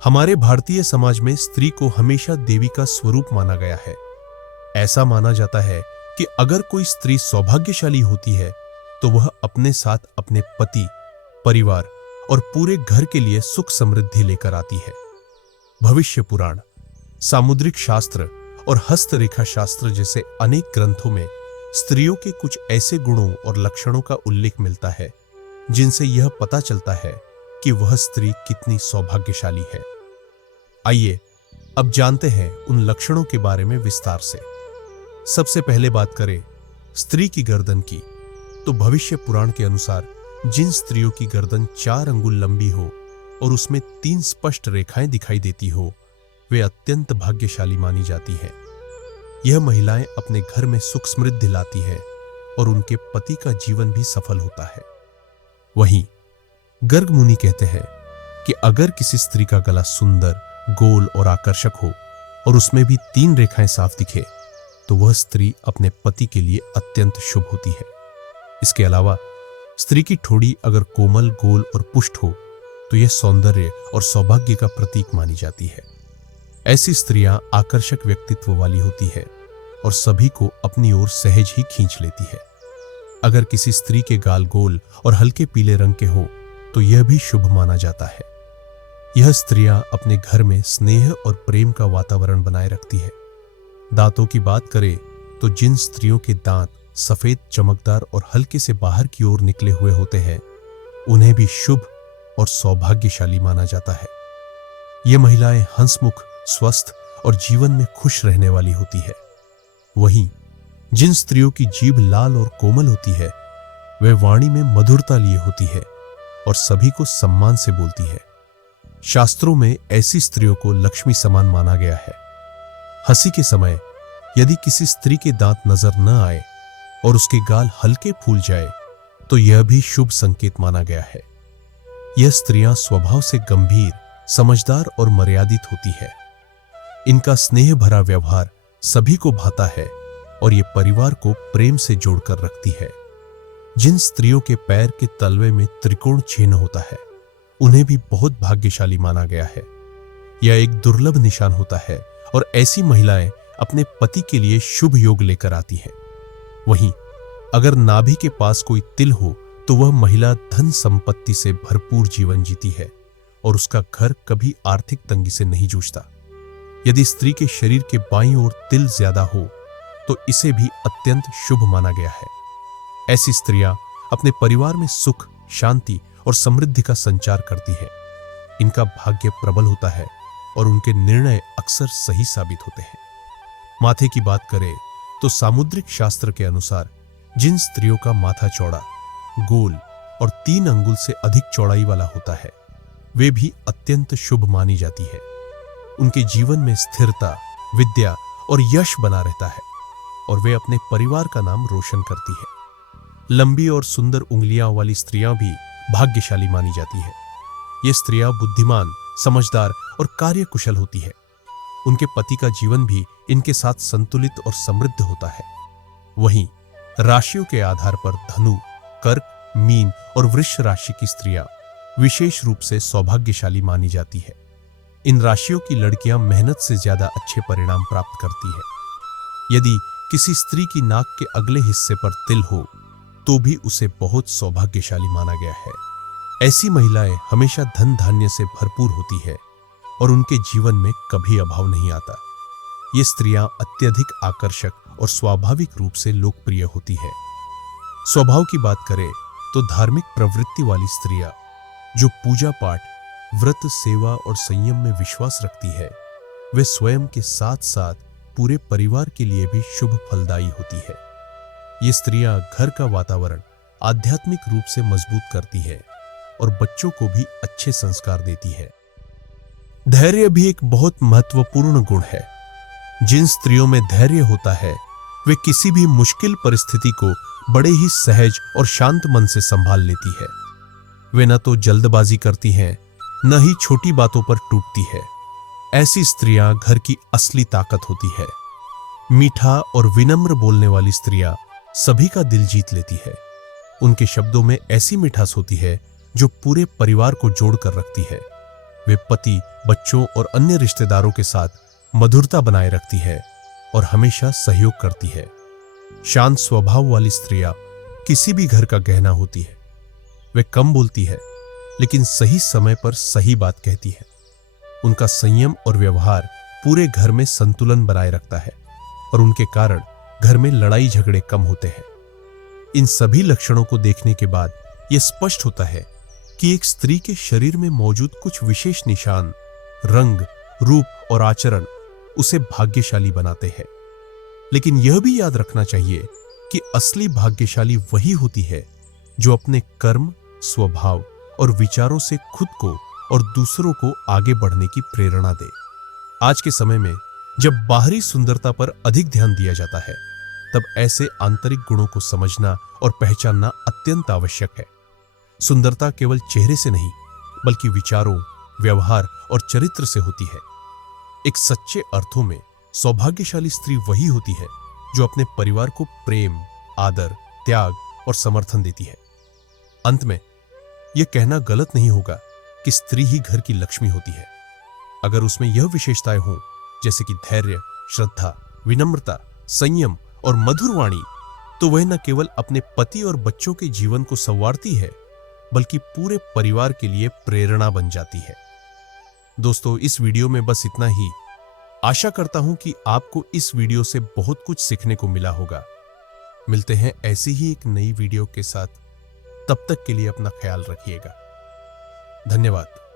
हमारे भारतीय समाज में स्त्री को हमेशा देवी का स्वरूप माना गया है। ऐसा माना जाता है कि अगर कोई स्त्री सौभाग्यशाली होती है तो वह अपने साथ अपने पति, परिवार और पूरे घर के लिए सुख समृद्धि लेकर आती है। भविष्य पुराण, सामुद्रिक शास्त्र और हस्तरेखा शास्त्र जैसे अनेक ग्रंथों में स्त्रियों के कुछ ऐसे गुणों और लक्षणों का उल्लेख मिलता है जिनसे यह पता चलता है कि वह स्त्री कितनी सौभाग्यशाली है। आइए अब जानते हैं उन लक्षणों के बारे में विस्तार से। सबसे पहले बात करें स्त्री की गर्दन की, तो भविष्य पुराण के अनुसार जिन स्त्रियों की गर्दन 4 अंगुल लंबी हो और उसमें 3 स्पष्ट रेखाएं दिखाई देती हो, वे अत्यंत भाग्यशाली मानी जाती हैं। यह महिलाएं अपने घर में सुख समृद्धि लाती हैं और उनके पति का जीवन भी सफल होता है। वहीं गर्ग मुनि कहते हैं कि अगर किसी स्त्री का गला सुंदर, गोल और आकर्षक हो और उसमें भी 3 रेखाएं साफ दिखे तो वह स्त्री अपने पति के लिए अत्यंत शुभ होती है। इसके अलावा स्त्री की ठोड़ी अगर कोमल, गोल और पुष्ट हो तो यह सौंदर्य और सौभाग्य का प्रतीक मानी जाती है। ऐसी स्त्रियां आकर्षक व्यक्तित्व वाली होती है और सभी को अपनी ओर सहज ही खींच लेती है। अगर किसी स्त्री के गाल गोल और हल्के पीले रंग के हो तो यह भी शुभ माना जाता है। यह स्त्रियां अपने घर में स्नेह और प्रेम का वातावरण बनाए रखती है। दांतों की बात करें तो जिन स्त्रियों के दांत सफेद, चमकदार और हल्के से बाहर की ओर निकले हुए होते हैं उन्हें भी शुभ और सौभाग्यशाली माना जाता है। ये महिलाएं हंसमुख, स्वस्थ और जीवन में खुश रहने वाली होती है। वहीं जिन स्त्रियों की जीभ लाल और कोमल होती है वे वाणी में मधुरता लिए होती है और सभी को सम्मान से बोलती है। शास्त्रों में ऐसी स्त्रियों को लक्ष्मी समान माना गया है। हंसी के समय यदि किसी स्त्री के दांत नजर न आए और उसके गाल हल्के फूल जाए तो यह भी शुभ संकेत माना गया है। यह स्त्रियां स्वभाव से गंभीर, समझदार और मर्यादित होती है। इनका स्नेह भरा व्यवहार सभी को भाता है और ये परिवार को प्रेम से जोड़कर रखती है। जिन स्त्रियों के पैर के तलवे में त्रिकोण चिन्ह होता है उन्हें भी बहुत भाग्यशाली माना गया है। यह एक दुर्लभ निशान होता है और ऐसी महिलाएं अपने पति के लिए शुभ योग लेकर आती हैं। वहीं अगर नाभि के पास कोई तिल हो तो वह महिला धन संपत्ति से भरपूर जीवन जीती है और उसका घर कभी आर्थिक तंगी से नहीं जूझता। यदि स्त्री के शरीर के बाईं ओर तिल ज्यादा हो तो इसे भी अत्यंत शुभ माना गया है। ऐसी स्त्रियां अपने परिवार में सुख, शांति और समृद्धि का संचार करती है। इनका भाग्य प्रबल होता है और उनके निर्णय अक्सर सही साबित होते हैं। माथे की बात करें तो सामुद्रिक शास्त्र के अनुसार जिन स्त्रियों का माथा चौड़ा, गोल और 3 अंगुल से अधिक चौड़ाई वाला होता है वे भी अत्यंत शुभ मानी जाती है। उनके जीवन में स्थिरता, विद्या और यश बना रहता है और वे अपने परिवार का नाम रोशन करती है। लंबी और सुंदर उंगलियां वाली स्त्रियां भी भाग्यशाली मानी जाती है। ये स्त्रियां बुद्धिमान, समझदार और कार्यकुशल होती है। उनके पति का जीवन भी इनके साथ संतुलित और समृद्ध होता है। वहीं राशियों के आधार पर धनु, कर्क, मीन और वृष राशि की स्त्रियां विशेष रूप से सौभाग्यशाली मानी जाती है। इन राशियों की लड़कियां मेहनत से ज्यादा अच्छे परिणाम प्राप्त करती है। यदि किसी स्त्री की नाक के अगले हिस्से पर तिल हो तो भी उसे बहुत सौभाग्यशाली माना गया है। ऐसी महिलाएं हमेशा धन धान्य से भरपूर होती है और उनके जीवन में कभी अभाव नहीं आता। ये स्त्रियां अत्यधिक आकर्षक और स्वाभाविक रूप से लोकप्रिय होती है। स्वभाव की बात करें तो धार्मिक प्रवृत्ति वाली स्त्रियां जो पूजा पाठ, व्रत, सेवा और संयम में विश्वास रखती है वे स्वयं के साथ साथ पूरे परिवार के लिए भी शुभ फलदायी होती है। ये स्त्रियां घर का वातावरण आध्यात्मिक रूप से मजबूत करती है और बच्चों को भी अच्छे संस्कार देती है। धैर्य भी एक बहुत महत्वपूर्ण गुण है। जिन स्त्रियों में धैर्य होता है वे किसी भी मुश्किल परिस्थिति को बड़े ही सहज और शांत मन से संभाल लेती है। वे न तो जल्दबाजी करती हैं, न ही छोटी बातों पर टूटती है। ऐसी स्त्रियां घर की असली ताकत होती है। मीठा और विनम्र बोलने वाली स्त्रियां सभी का दिल जीत लेती है। उनके शब्दों में ऐसी मिठास होती है जो पूरे परिवार को जोड़कर रखती है। वे पति, बच्चों और अन्य रिश्तेदारों के साथ मधुरता बनाए रखती है और हमेशा सहयोग करती है। शांत स्वभाव वाली स्त्रियां किसी भी घर का गहना होती है। वे कम बोलती है लेकिन सही समय पर सही बात कहती है। उनका संयम और व्यवहार पूरे घर में संतुलन बनाए रखता है और उनके कारण घर में लड़ाई झगड़े कम होते हैं। इन सभी लक्षणों को देखने के बाद यह स्पष्ट होता है कि एक स्त्री के शरीर में मौजूद कुछ विशेष निशान, रंग, रूप और आचरण उसे भाग्यशाली बनाते हैं। लेकिन यह भी याद रखना चाहिए कि असली भाग्यशाली वही होती है जो अपने कर्म, स्वभाव और विचारों से खुद को और दूसरों को आगे बढ़ने की प्रेरणा दे। आज के समय में जब बाहरी सुंदरता पर अधिक ध्यान दिया जाता है, तब ऐसे आंतरिक गुणों को समझना और पहचानना अत्यंत आवश्यक है। सुंदरता केवल चेहरे से नहीं, बल्कि विचारों, व्यवहार और चरित्र से होती है। एक सच्चे अर्थों में सौभाग्यशाली स्त्री वही होती है जो अपने परिवार को प्रेम, आदर, त्याग और समर्थन देती है। अंत में यह कहना गलत नहीं होगा कि स्त्री ही घर की लक्ष्मी होती है। अगर उसमें यह विशेषताएं हों, जैसे कि धैर्य, श्रद्धा, विनम्रता, संयम और मधुर वाणी, तो वह न केवल अपने पति और बच्चों के जीवन को संवारती है, बल्कि पूरे परिवार के लिए प्रेरणा बन जाती है। दोस्तों, इस वीडियो में बस इतना ही। आशा करता हूं कि आपको इस वीडियो से बहुत कुछ सीखने को मिला होगा। मिलते हैं ऐसी ही एक नई वीडियो के साथ। तब तक के लिए अपना ख्याल रखिएगा। धन्यवाद।